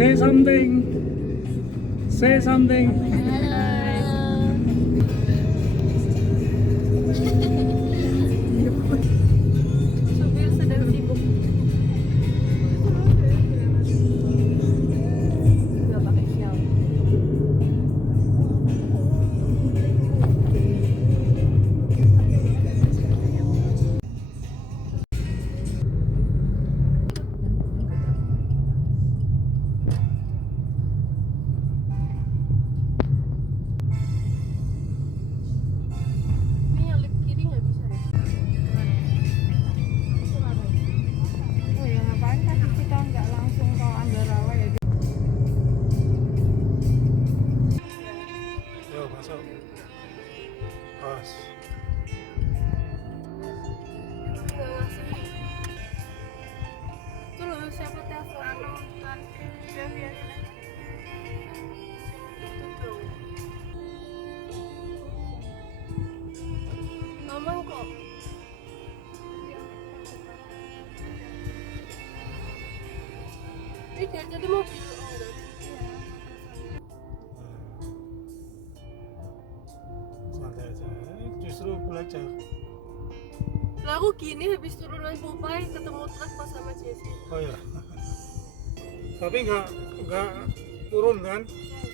Say something. Say something. Supir sedang sibuk. Gak pakai sial. Ini yang lip kiri nggak bisa ya? Oh ya ngapain tadi kita nggak langsung ke Ambarawa ya? Yo, masuk. Pas. Nggak ngasih. Itu loh siapa telepon? Ya biarin aja. Itu tuh. Aman kok. Dari tadi mau Santai aja. Justru belajar. lah aku gini habis turunan Popeye ketemu truk pas sama Jessie. Oh ya. Tapi nggak turun kan?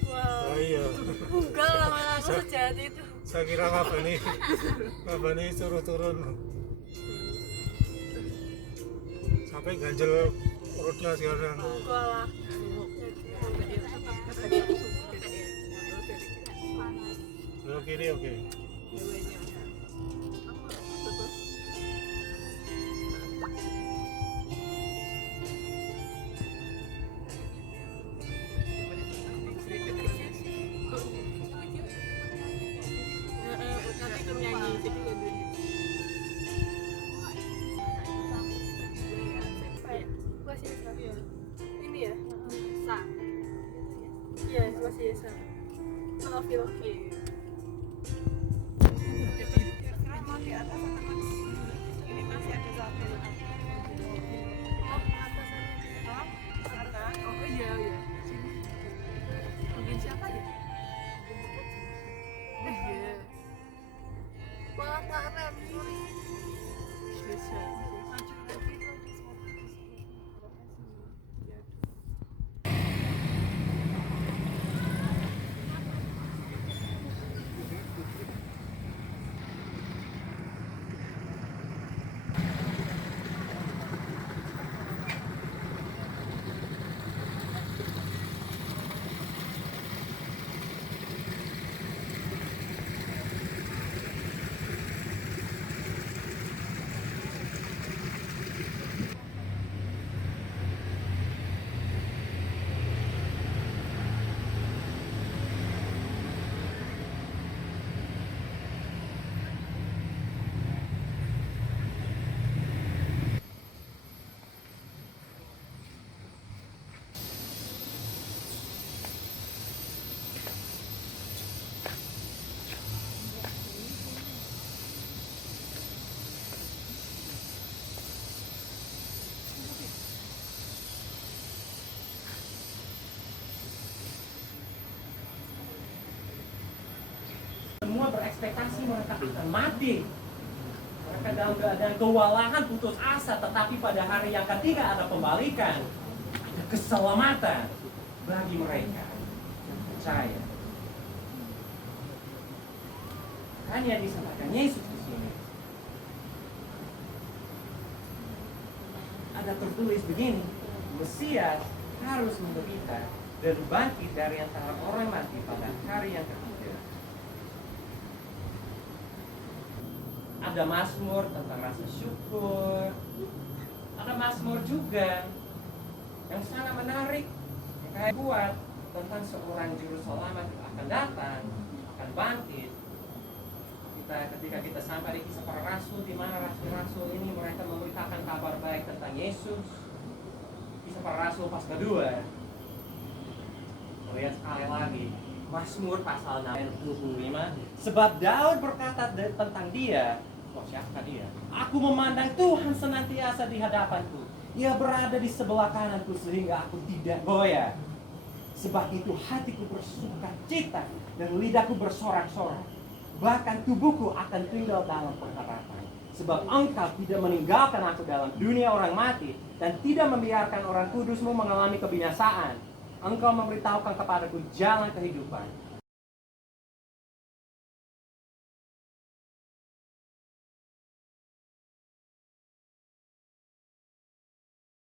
Wah, Oh iya. enggak lah malah aku sejahat itu. Saya kira apa nih suruh turun. Sampai ganjel perutnya sekarang. Enggak lah. Belok kiri oke. Nanti belum nyanyi jadi nggak dulu. Masih Esa. Ini ya? Sa. Iya masih Esa. Maaf ya. Oh iya iya. Mungkin siapa ya? Iya. Malah tak rem, sorry. Semua berekspektasi mereka akan mati. Mereka dalam keadaan kewalahan, putus asa, tetapi pada hari yang ketiga ada pembalikan, ada keselamatan bagi mereka yang percaya. Hanya disampaikan Yesus di sini. Ada tertulis begini, Mesias harus menderita dan bangkit dari antara orang mati pada hari yang ketiga. Ada mazmur tentang rasa syukur. Ada mazmur juga yang sangat menarik yang kayak buat tentang seorang juru selamat akan datang, akan bangkit. Ketika kita sampai di kisah para rasul, di mana rasul-rasul ini mereka memberitakan kabar baik tentang Yesus. Kisah para rasul pas kedua. Lihat sekali lagi Mazmur pasal 6 ayat 25. Sebab Daud berkata tentang dia, siapa dia? Aku memandang Tuhan senantiasa di hadapanku. Ia berada di sebelah kananku sehingga aku tidak goyah. Sebab itu hatiku bersuka cita dan lidahku bersorak-sorak. Bahkan tubuhku akan tinggal dalam pengharapan. Sebab engkau tidak meninggalkan aku dalam dunia orang mati dan tidak membiarkan orang kudusmu mengalami kebinasaan. Engkau memberitahukan kepadaku jalan kehidupan.